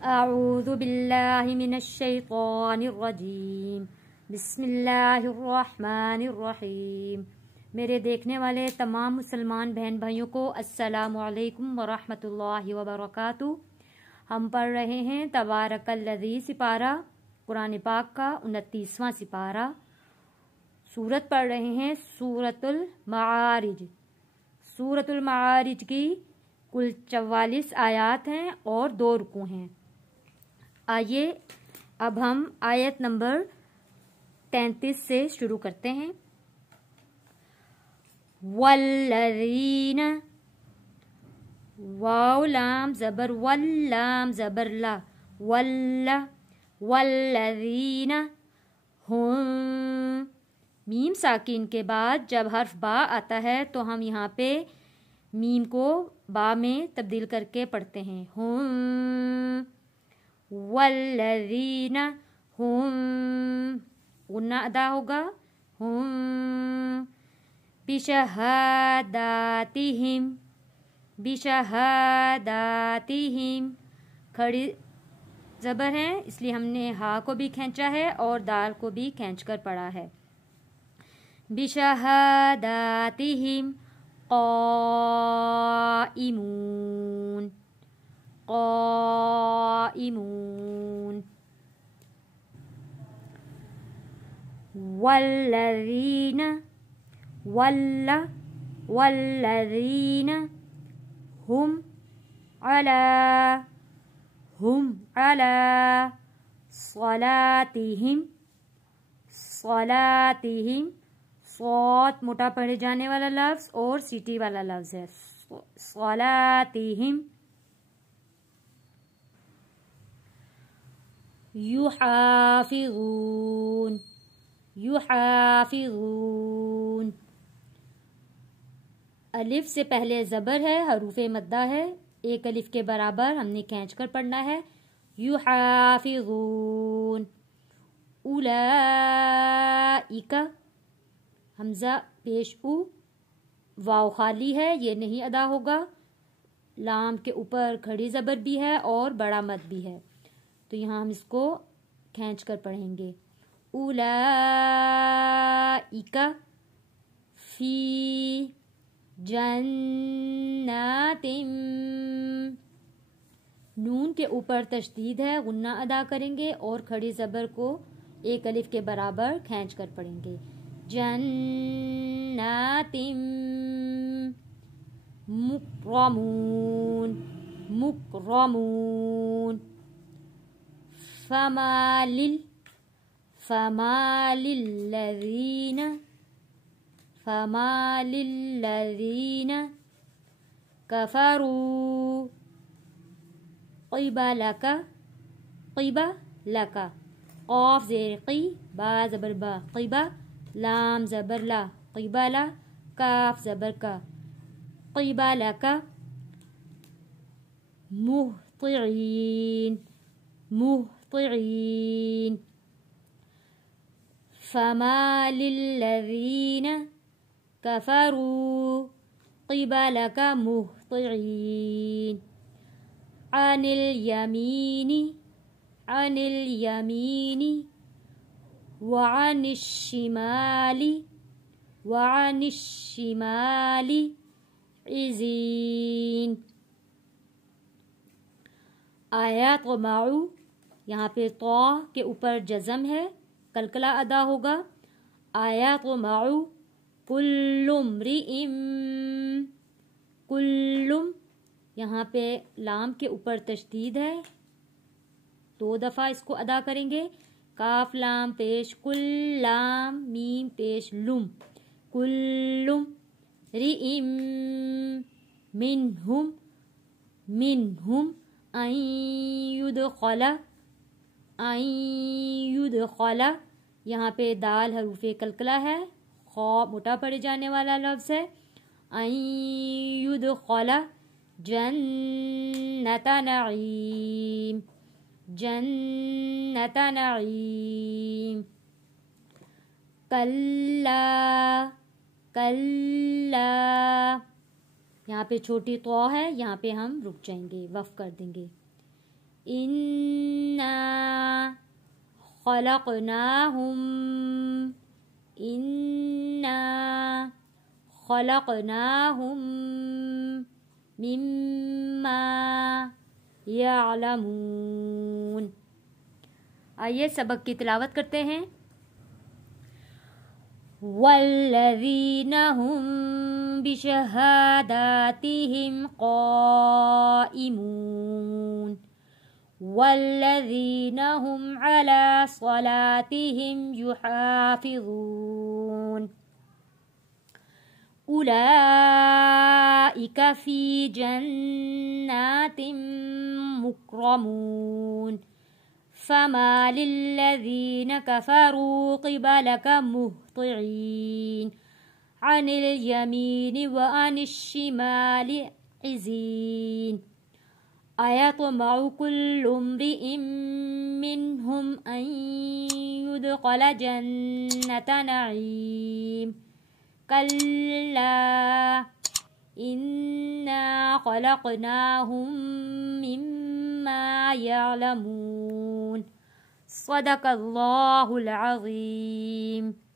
अऊज़ु बिल्लाहि मिनश्शैतानिर्रजीम बिस्मिल्लाहिर्रहमानिर्रहीम। मेरे देखने वाले तमाम मुसलमान बहन भाइयों को अस्सलामु अलैकुम वरहमतुल्लाहि वबरकातुहू। हम पढ़ रहे हैं तबारकल्लज़ी सिपारा, कुरान पाक का 29वां सिपारा। सूरत पढ़ रहे हैं सूरतुल मारिज। सूरतुल मारिज की कुल 44 आयात हैं और 2 रुकू हैं। आइए अब हम आयत नंबर 33 से शुरू करते हैं। वल्लज़ीना, वाव लाम ज़बर वल्लाम ज़बर ला, वल्ला, वल्लज़ीना हुम। मीम साकिन के बाद जब हर्फ बा आता है तो हम यहाँ पे मीम को बा में तब्दील करके पढ़ते हैं। हुम वल्लज़ीना हुम, गुन्ना अदा होगा। हुम बिशहादातिहिम, बिशहादातिहिम खड़ी ज़बर है इसलिए हमने हा को भी खींचा है और दाल को भी खींच कर पढ़ा है। बिशहादातिहिम क़ाइमून, क़ाइमून। वल्लज़ीना, वल्ला, वल्लज़ीना हुम अला, हुम अला सलातिहिम, सलातिहिम। सौत मोटा पढ़े जाने वाला लफ्ज़ और सीटी वाला लफ्ज़ है। सलातिहिम। युहाफिज़ून, युहाफिज़ून। अलिफ से पहले ज़बर है, हरूफ़े मद्दा है, एक अलिफ के बराबर हमने खींच कर पढ़ना है। युहाफिज़ून। उलाइका, हमज़ा पेश उ, वाव खाली है, ये नहीं अदा होगा। लाम के ऊपर खड़ी ज़बर भी है और बड़ा मद भी है, तो यहाँ हम इसको खींच कर पढ़ेंगे। उलाइका फी जन्नातिम। नून के ऊपर तशदीद है, गुन्ना अदा करेंगे और खड़ी ज़बर को एक अलिफ के बराबर खींच कर पढ़ेंगे। जन्नातिम मुकरमून, मुकरमून। फमालिल, फमालिल्लज़ीना, फमालिल्लज़ीना कफरू क़िबलका, क़िबलका। क़ाफ ज़ेर क़ी, बा ज़बर बा, क़िबा, लाम ज़बर ला, क़िबला, काफ ज़बर का, क़िबलका। मुहतिईन, मुहतिईन। फमालिल्लज़ीना कफरू क़िबलका मुहतिईन। अनिल यमीनी, अनिल यमीनी वअनिश्शिमाली, वअनिश्शिमाली इज़ीन। आयात व माऊ, यहाँ पे तो के ऊपर जज़म है, कलकला अदा होगा। आयात व माऊ कुल्लुम रिइम, कुल्लुम, यहाँ पे लाम के ऊपर तशदीद है, 2 दफ़ा इसको अदा करेंगे। काफ लाम पेश कुल, लाम मीम पेश लुम, कुल्लुम रिइम मिनहुम, मिनहुम अय्युदखला, अय्युदखला। यहाँ पे दाल हरूफे कलकला है, खौ मोटा पड़े जाने वाला लफ्ज़ है। अय्युदखला जन्नत नईम, जन्नत नईम। कल्ला, कल्ला, यहाँ पे छोटी तो है, यहाँ पे हम रुक जाएंगे, वफ़ कर देंगे। إنا خلقناهم مما يعلمون. آئیے سبق کی تلاوت کرتے ہیں. والذین هم بشہاداتهم قائمون والذین هم على صلاتهم يحافظون أولئك في جنات مكرمون فما للذين كفروا قبلك مهطعين عن اليمين وعن الشمال عزين أيطمع كل امرئ منهم أن يدخل جنة نعيم كلا إنا خلقناهم مما يعلمون. صدق الله العظيم.